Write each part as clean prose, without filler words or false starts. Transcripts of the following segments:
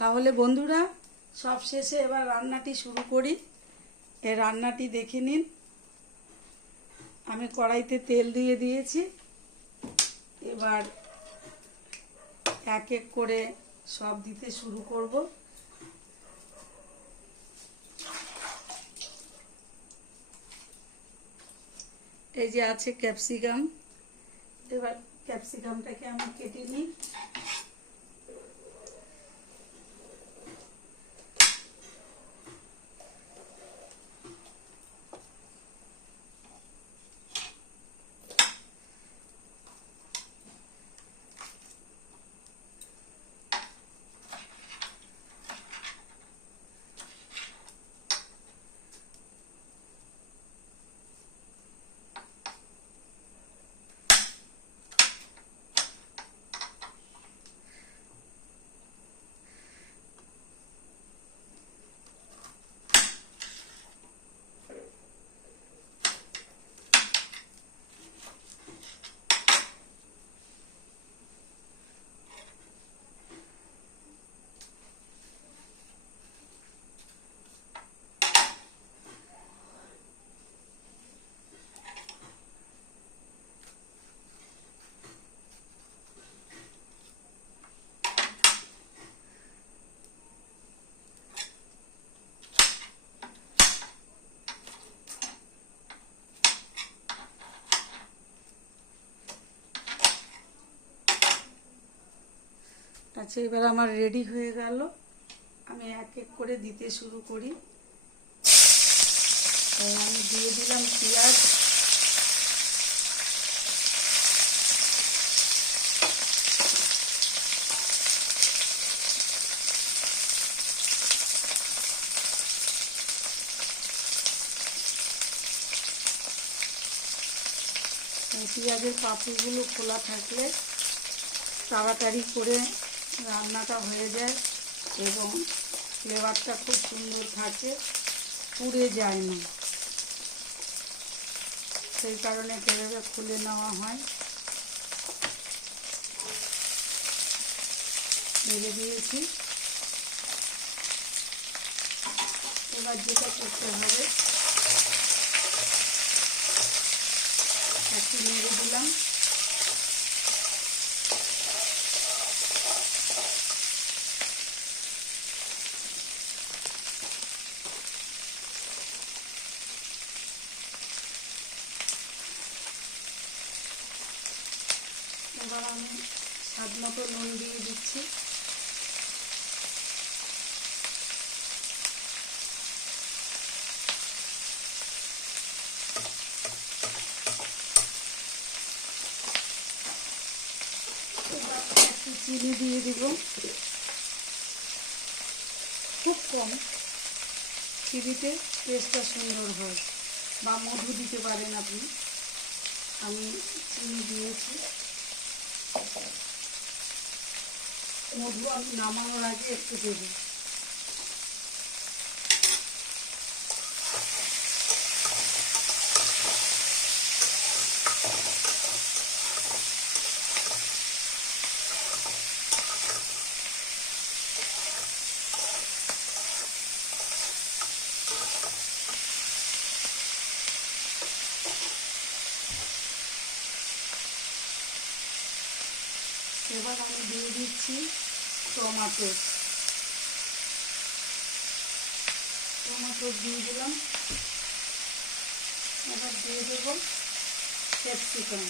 তাহলে বন্ধুরা, সব শেষে এবার রান্নাটি শুরু করি। এই রান্নাটি দেখে নিন। আমি কড়াইতে তেল দিয়ে দিয়েছি। এবার এক এক করে সব দিতে শুরু করব। এই যে আছে ক্যাপসিকাম। এবার ক্যাপসিকামটাকে আমি কেটে নিই। আচ্ছা, এবার আমার রেডি হয়ে গেল। আমি এক এক করে দিতে শুরু করি। আমি দিয়ে দিলাম পেঁয়াজ। পেঁয়াজের পাপড়িগুলো খোলা থাকলে তাড়াতাড়ি করে রান্নাটা হয়ে যায় এবং ফ্লেভারটা খুব সুন্দর থাকে, পুড়ে যায় না। সেই কারণে এভাবে খুলে নেওয়া হয়। ঢেলে দিয়েছি। এবার যেটা করতে হবে, একটু নেড়ে দিলাম। এবার আমি স্বাদ মতো নুন দিয়ে দিচ্ছি। এবার একটু চিনি দিয়ে দিব, খুব কম। চিনিতে টেস্টটা সুন্দর হয়, বা মধু দিতে পারেন আপনি। আমি চিনি দিয়েছি। মধু আমি নামানোর আগে একটু দেবো। এবার আমি দিয়ে দিচ্ছি টমেটো দিয়ে দিলাম। এবার দিয়ে দেবো ক্যাপসিকাম।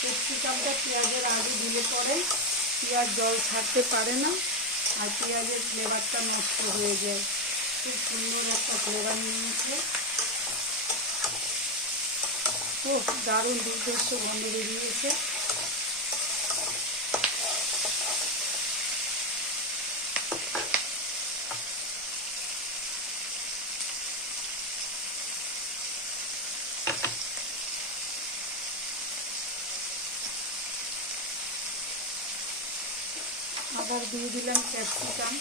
ক্যাপসিকামটা পেঁয়াজের আগে দিলে পরে পেঁয়াজ জল ছাড়তে পারে না, আর পেঁয়াজের ফ্লেভারটা নষ্ট হয়ে যায়। খুব সুন্দর একটা ফ্লেভার নিয়েছে। খুব দারুণ দুর্ধর্ষ গন্ধ বেরিয়েছে। আবার দিয়ে দিলাম ক্যাপসিকাম।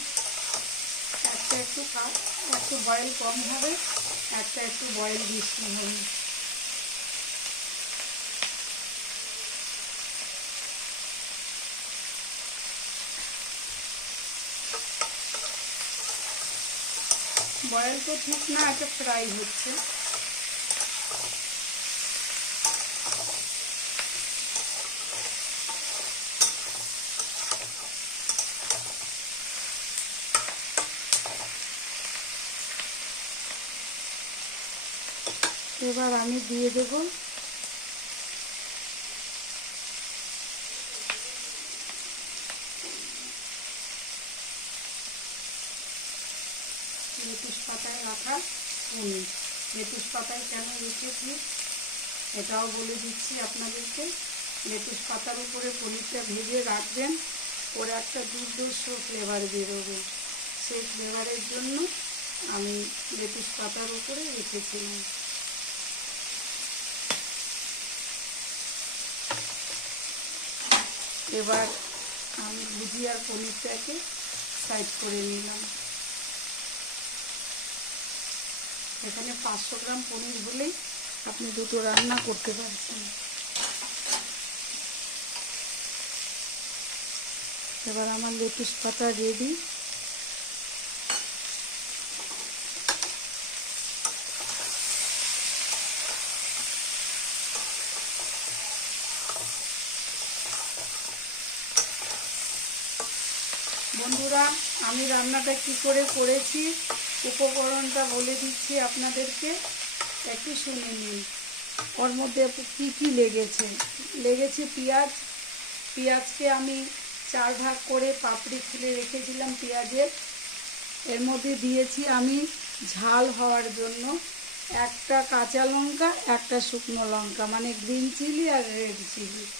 একটা একটু বয়েল কম হবে, একটা একটু বয়েল বেশি হবে। বয়েল তো ঠিক না, এটা ফ্রাই হচ্ছে। এবার আমি দিয়ে দেব লেটুস পাতায় রাখা পনির। লেটুস পাতায় কেন রেখেছি এটাও বলে দিচ্ছি আপনাদেরকে। লেটুস পাতার উপরে পনিরটা ভেজে রাখবেন, ওর একটা দুর্ধর্ষ ফ্লেভার বেরোবে। সেই ফ্লেভারের জন্য আমি লেটুস পাতার উপরে রেখেছিলাম। এবার আমি ভুজিয়ার পনিরটাকে সাইড করে নিলাম। এখানে 500 গ্রাম পনির হলেই আপনি দুটো রান্না করতে পারছেন। এবার আমার লেটুস পাতা রেডি। বন্ধুরা, আমি রান্নাটা কি করে করেছি উপকরণটা বলে দিচ্ছি আপনাদেরকে, একটু শুনে নিন। ওর মধ্যে কি কি লেগেছে পেঁয়াজ। পেঁয়াজকে আমি 4 ভাগ করে পাপড়ি খুলে রেখেছিলাম পেঁয়াজের। এর মধ্যে দিয়েছি আমি ঝাল হওয়ার জন্য একটা কাঁচা লঙ্কা, একটা শুকনো লঙ্কা, মানে গ্রিন চিলি আর রেড চিলি।